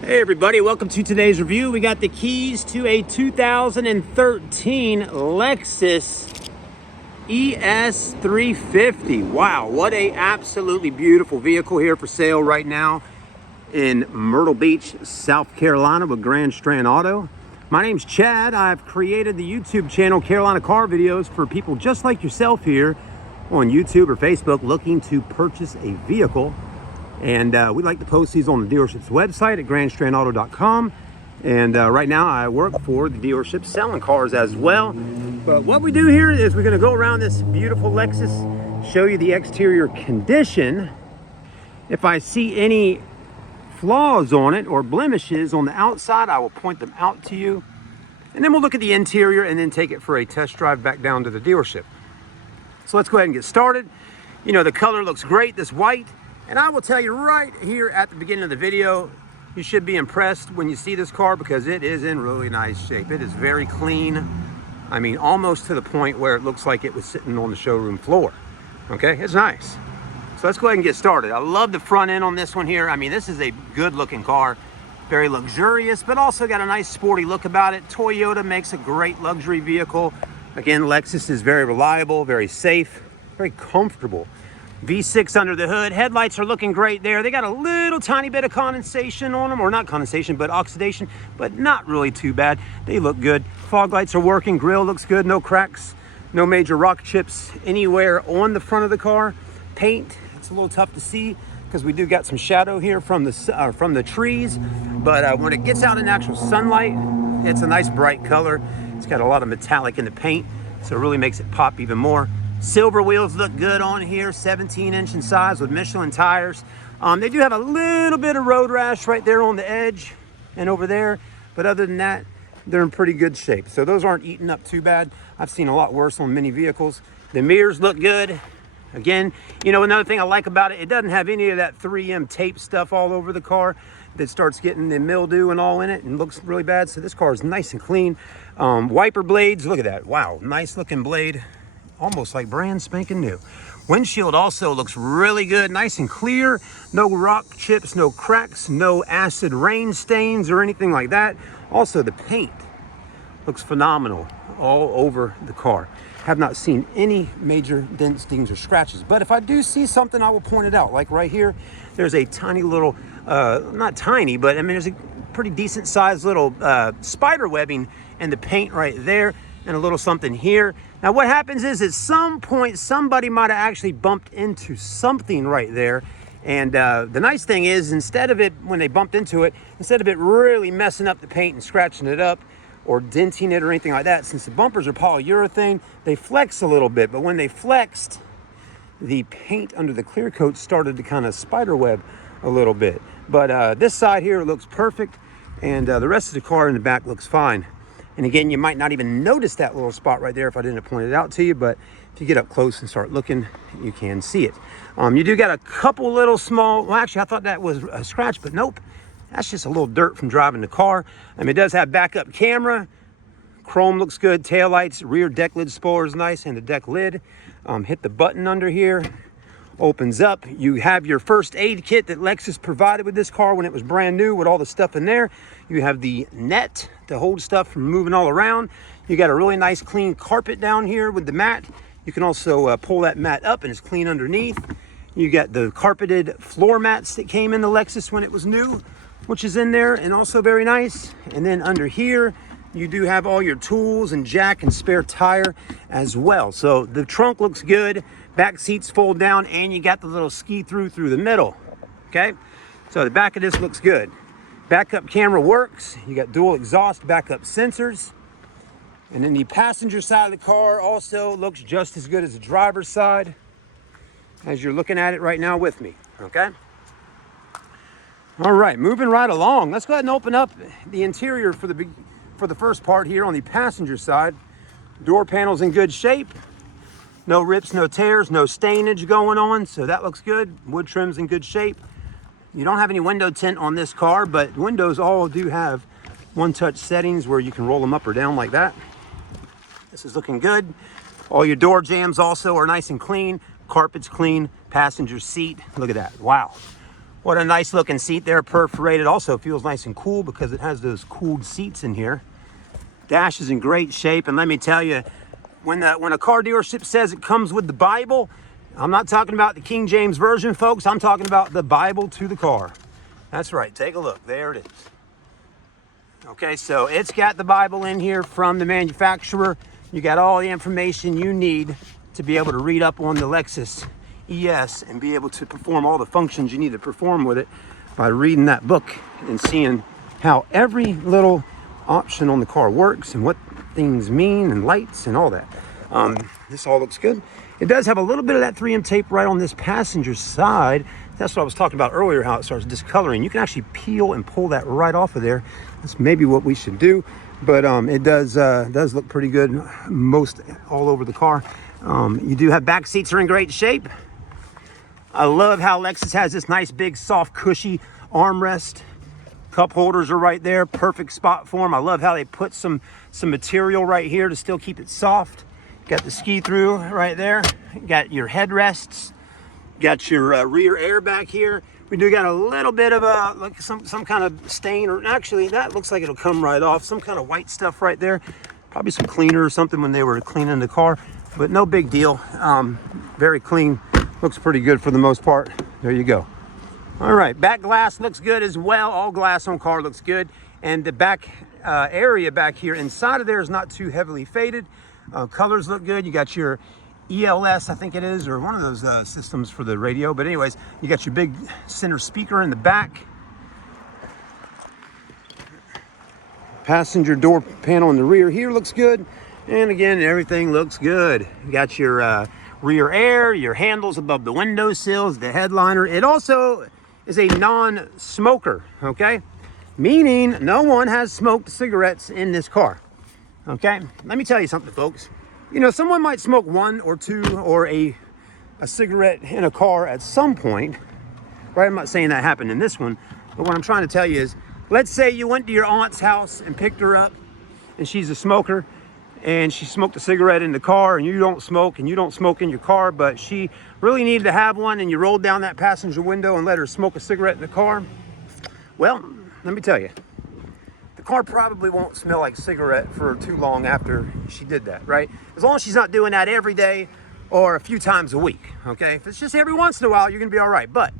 Hey everybody, welcome to today's review. We got the keys to a 2013 Lexus ES350. Wow, what a absolutely beautiful vehicle here for sale right now in Myrtle Beach, South Carolina with Grand Strand Auto. My name's Chad. I've created the YouTube channel Carolina Car Videos for people just like yourself here on YouTube or Facebook looking to purchase a vehicle. And we like to post these on the dealership's website at grandstrandauto.com. And right now I work for the dealership selling cars as well. But what we do here is we're going to go around this beautiful Lexus, show you the exterior condition. If I see any flaws on it or blemishes on the outside, I will point them out to you. And then we'll look at the interior and then take it for a test drive back down to the dealership. So let's go ahead and get started. You know, the color looks great, this white. And I will tell you right here at the beginning of the video, you should be impressed when you see this car because it is in really nice shape. It is very clean. I mean, almost to the point where it looks like it was sitting on the showroom floor. Okay, it's nice. So let's go ahead and get started. I love the front end on this one here. I mean, this is a good looking car. Very luxurious, but also got a nice sporty look about it. Toyota makes a great luxury vehicle. Again, Lexus is very reliable, very safe, very comfortable. V6 under the hood. Headlights are looking great there. They got a little tiny bit of condensation on them, or not condensation, but oxidation, but not really too bad. They look good. Fog lights are working. Grille looks good. No cracks, no major rock chips anywhere on the front of the car. Paint, it's a little tough to see because we do got some shadow here from the trees, but when it gets out in actual sunlight, it's a nice bright color. It's got a lot of metallic in the paint, so it really makes it pop even more. Silver wheels look good on here, 17-inch in size with Michelin tires. They do have a little bit of road rash right there on the edge and over there, but other than that, they're in pretty good shape. So those aren't eaten up too bad. I've seen a lot worse on many vehicles. The mirrors look good. Again, you know, another thing I like about it, it doesn't have any of that 3M tape stuff all over the car that starts getting the mildew and all in it and looks really bad. So this car is nice and clean. Wiper blades, look at that. Wow, nice looking blade. Almost like brand spanking new. Windshield also looks really good, nice and clear. No rock chips, no cracks, no acid rain stains or anything like that. Also, the paint looks phenomenal all over the car. Have not seen any major dents, dings, or scratches. But if I do see something, I will point it out. Like right here, there's a tiny little, not tiny, but I mean, there's a pretty decent sized little spider webbing in the paint right there. And a little something here. Now what happens is at some point somebody might have actually bumped into something right there, and the nice thing is, instead of it, when they bumped into it, instead of it really messing up the paint and scratching it up or denting it or anything like that, since the bumpers are polyurethane, they flex a little bit. But when they flexed, the paint under the clear coat started to kind of spider web a little bit. But this side here looks perfect, and the rest of the car in the back looks fine. And again, you might not even notice that little spot right there if I didn't point it out to you, but if you get up close and start looking, you can see it. You do got a couple little small, well actually I thought that was a scratch, but nope. That's just a little dirt from driving the car. I mean, it does have backup camera. Chrome looks good, taillights, rear deck lid spoiler is nice, and the deck lid. Hit the button under here, opens up. You have your first aid kit that Lexus provided with this car when it was brand new with all the stuff in there. You have the net to hold stuff from moving all around. You got a really nice clean carpet down here with the mat. You can also pull that mat up and it's clean underneath. You got the carpeted floor mats that came in the Lexus when it was new, which is in there and also very nice. And then under here, you do have all your tools and jack and spare tire as well. So the trunk looks good. Back seats fold down, and you got the little ski through the middle. Okay, so the back of this looks good. Backup camera works. You got dual exhaust backup sensors. And then the passenger side of the car also looks just as good as the driver's side as you're looking at it right now with me. Okay. All right, moving right along. Let's go ahead and open up the interior for the first part here on the passenger side. Door panels in good shape. No rips, no tears, no stainage going on, so that looks good. Wood trim's in good shape. You don't have any window tint on this car, but windows all do have one-touch settings where you can roll them up or down like that. This is looking good. All your door jambs also are nice and clean. Carpet's clean. Passenger seat, look at that, wow. What a nice looking seat there, perforated. Also feels nice and cool because it has those cooled seats in here. Dash is in great shape, and let me tell you, when a car dealership says it comes with the Bible, I'm not talking about the King James Version, folks. I'm talking about the Bible to the car. That's right, take a look, there it is. Okay, so it's got the Bible in here from the manufacturer. You got all the information you need to be able to read up on the Lexus ES and be able to perform all the functions you need to perform with it by reading that book and seeing how every little option on the car works and what things mean and lights and all that. This all looks good. It does have a little bit of that 3M tape right on this passenger side. That's what I was talking about earlier, how it starts discoloring. You can actually peel and pull that right off of there. That's maybe what we should do, but it does look pretty good most all over the car. You do have back seats are in great shape. I love how Lexus has this nice big soft cushy armrest. Cup holders are right there, perfect spot for them. I love how they put some material right here to still keep it soft. Got the ski through right there. Got your headrests. Got your rear air back here. We do got a little bit of a like some kind of stain, or actually that looks like it'll come right off. Some kind of white stuff right there. Probably some cleaner or something when they were cleaning the car, but no big deal. Very clean. Looks pretty good for the most part. There you go. All right, back glass looks good as well. All glass on car looks good. And the back area back here inside of there is not too heavily faded. Colors look good. You got your ELS, I think it is, or one of those systems for the radio. But anyways, you got your big center speaker in the back. Passenger door panel in the rear here looks good. And again, everything looks good. You got your rear air, your handles above the window sills, the headliner. It also is a non-smoker, okay? Meaning no one has smoked cigarettes in this car, okay? Let me tell you something, folks. You know, someone might smoke one or two or a cigarette in a car at some point, right? I'm not saying that happened in this one, but what I'm trying to tell you is, let's say you went to your aunt's house and picked her up and she's a smoker, and she smoked a cigarette in the car, and you don't smoke and you don't smoke in your car, but she really needed to have one, and you rolled down that passenger window and let her smoke a cigarette in the car. Well, let me tell you, the car probably won't smell like cigarette for too long after she did that, right? As long as she's not doing that every day or a few times a week, okay? If it's just every once in a while, you're gonna be all right. But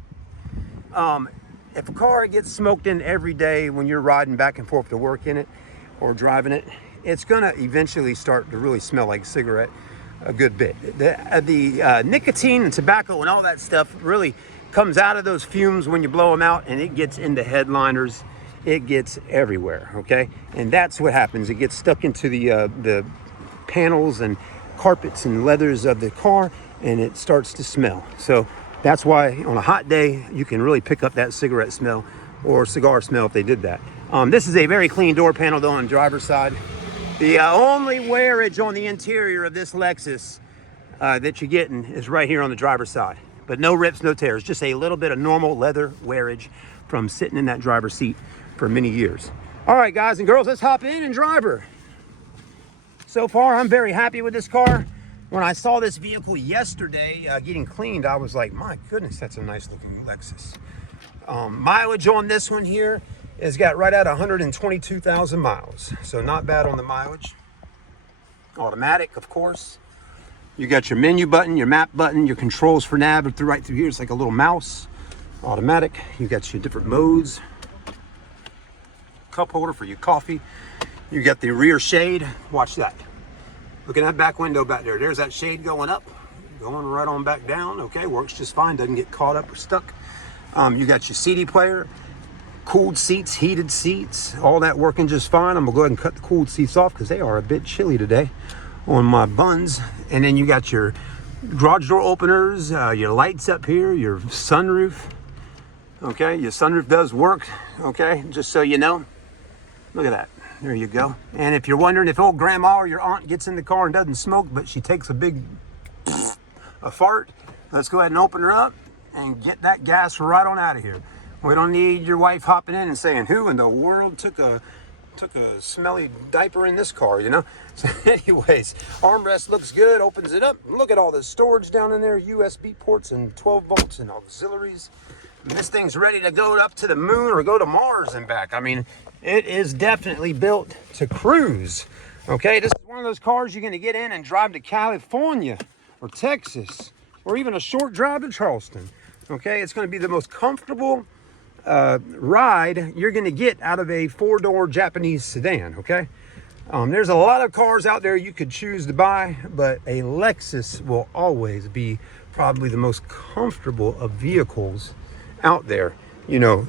if a car gets smoked in every day when you're riding back and forth to work in it or driving it, it's gonna eventually start to really smell like cigarette a good bit. The nicotine and tobacco and all that stuff really comes out of those fumes when you blow them out, and it gets into headliners. It gets everywhere, okay? And that's what happens. It gets stuck into the panels and carpets and leathers of the car, and it starts to smell. So that's why on a hot day, you can really pick up that cigarette smell or cigar smell if they did that. This is a very clean door panel though on the driver's side. The only wearage on the interior of this Lexus that you're getting is right here on the driver's side. But no rips, no tears, just a little bit of normal leather wearage from sitting in that driver's seat for many years. All right, guys and girls, let's hop in and drive her. So far, I'm very happy with this car. When I saw this vehicle yesterday getting cleaned, I was like, my goodness, that's a nice looking Lexus. Mileage on this one here is got right at 122,000 miles. So not bad on the mileage. Automatic, of course. You got your menu button, your map button, your controls for nav right through here. It's like a little mouse. Automatic. You got your different modes. Cup holder for your coffee. You got the rear shade. Watch that. Look at that back window back there. There's that shade going up, going right on back down. Okay, works just fine. Doesn't get caught up or stuck. You got your CD player, cooled seats, heated seats, all that working just fine. I'm gonna go ahead and cut the cooled seats off because they are a bit chilly today on my buns. And then you got your garage door openers, your lights up here, your sunroof. Okay, your sunroof does work. Okay, just so you know. Look at that. There you go. And if you're wondering if old grandma or your aunt gets in the car and doesn't smoke, but she takes a fart, let's go ahead and open her up and get that gas right on out of here. We don't need your wife hopping in and saying, who in the world took a smelly diaper in this car, you know? So anyways, armrest looks good, opens it up. Look at all the storage down in there, USB ports and 12 volts and auxiliaries. This thing's ready to go up to the moon or go to Mars and back. I mean, it is definitely built to cruise. Okay, this is one of those cars you're gonna get in and drive to California or Texas, or even a short drive to Charleston. Okay, it's gonna be the most comfortable ride you're gonna get out of a four-door Japanese sedan, okay? There's a lot of cars out there you could choose to buy, but a Lexus will always be probably the most comfortable of vehicles out there. You know,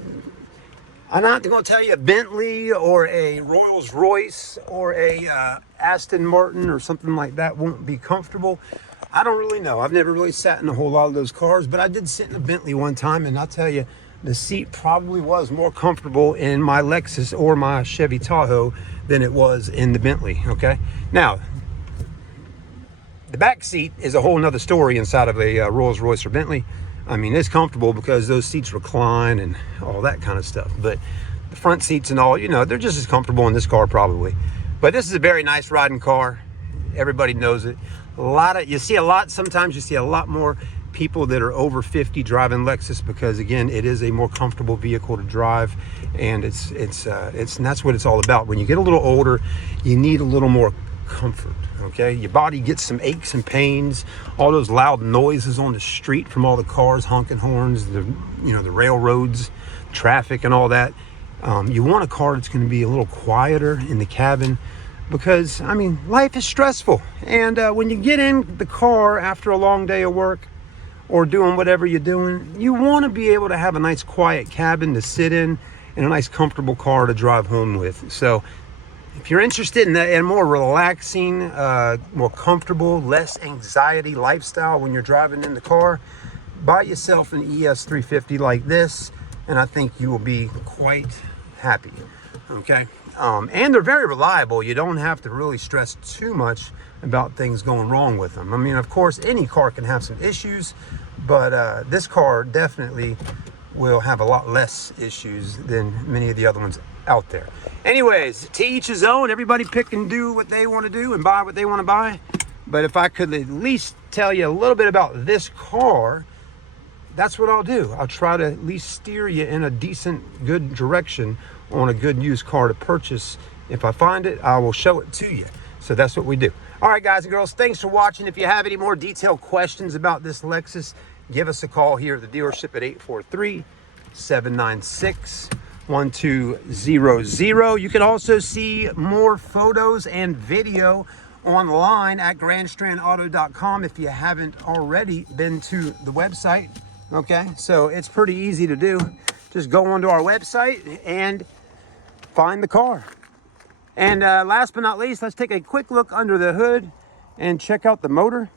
I'm not going to tell you a Bentley or a Rolls Royce or a Aston Martin or something like that won't be comfortable. I don't really know. I've never really sat in a whole lot of those cars, but I did sit in a Bentley one time, and I'll tell you, the seat probably was more comfortable in my Lexus or my Chevy Tahoe than it was in the Bentley, okay? Now, the back seat is a whole nother story inside of a Rolls Royce or Bentley. I mean, it's comfortable because those seats recline and all that kind of stuff. But the front seats and all, you know, they're just as comfortable in this car probably. But this is a very nice riding car. Everybody knows it. Sometimes you see a lot more people that are over 50 driving Lexus because, again, it is a more comfortable vehicle to drive, and and that's what it's all about. When you get a little older, you need a little more comfort. Okay, your body gets some aches and pains, all those loud noises on the street from all the cars honking horns, the railroads, traffic, and all that. You want a car that's going to be a little quieter in the cabin, because I mean, life is stressful, and when you get in the car after a long day of work or doing whatever you're doing, you want to be able to have a nice quiet cabin to sit in and a nice comfortable car to drive home with. So if you're interested in a more relaxing, more comfortable, less anxiety lifestyle when you're driving in the car, buy yourself an ES350 like this, and I think you will be quite happy, okay? And they're very reliable. You don't have to really stress too much about things going wrong with them. I mean, of course, any car can have some issues, but this car definitely will have a lot less issues than many of the other ones out there. Anyways, to each his own. Everybody pick and do what they want to do and buy what they want to buy. But if I could at least tell you a little bit about this car, that's what I'll do. I'll try to at least steer you in a decent, good direction on a good used car to purchase. If I find it, I will show it to you. So that's what we do. All right, guys and girls, thanks for watching. If you have any more detailed questions about this Lexus, give us a call here at the dealership at 843-796-1200. You can also see more photos and video online at grandstrandauto.com if you haven't already been to the website. Okay, so it's pretty easy to do. Just go onto our website and find the car. And last but not least, let's take a quick look under the hood and check out the motor.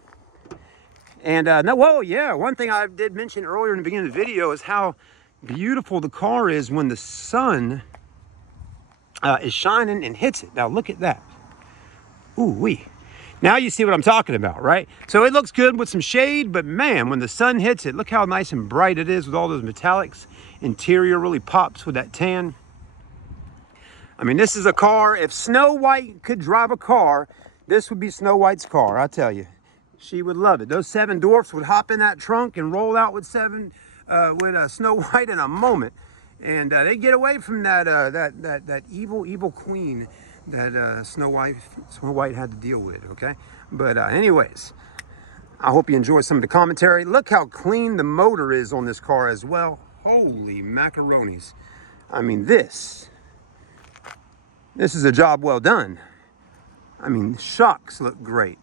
And one thing I did mention earlier in the beginning of the video is how beautiful the car is when the sun is shining and hits it. Now look at that. Ooh-wee. Now you see what I'm talking about, right? So it looks good with some shade, but man, when the sun hits it, look how nice and bright it is with all those metallics. Interior really pops with that tan. I mean, this is a car, if Snow White could drive a car, this would be Snow White's car, I tell you. She would love it. Those 7 dwarfs would hop in that trunk and roll out with Snow White in a moment. And they get away from that evil queen that Snow White had to deal with, okay? But anyways, I hope you enjoy some of the commentary. Look how clean the motor is on this car as well. Holy macaronis. I mean, this is a job well done. I mean, shocks look great.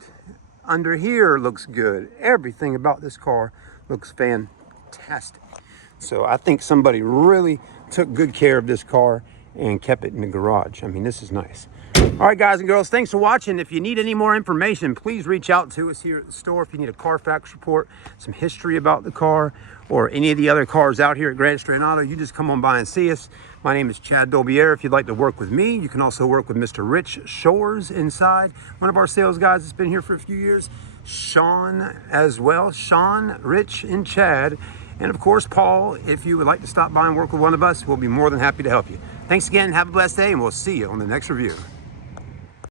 Under here looks good. Everything about this car looks fantastic. So I think somebody really took good care of this car and kept it in the garage. I mean, this is nice. All right, guys and girls, thanks for watching. If you need any more information, please reach out to us here at the store. If you need a Carfax report, some history about the car, or any of the other cars out here at Grand Strand Auto, you just come on by and see us. My name is Chad Dolbier. If you'd like to work with me, you can also work with Mr. Rich Shores inside. One of our sales guys that's been here for a few years. Sean as well. Sean, Rich, and Chad. And of course, Paul, if you would like to stop by and work with one of us, we'll be more than happy to help you. Thanks again. Have a blessed day, and we'll see you on the next review.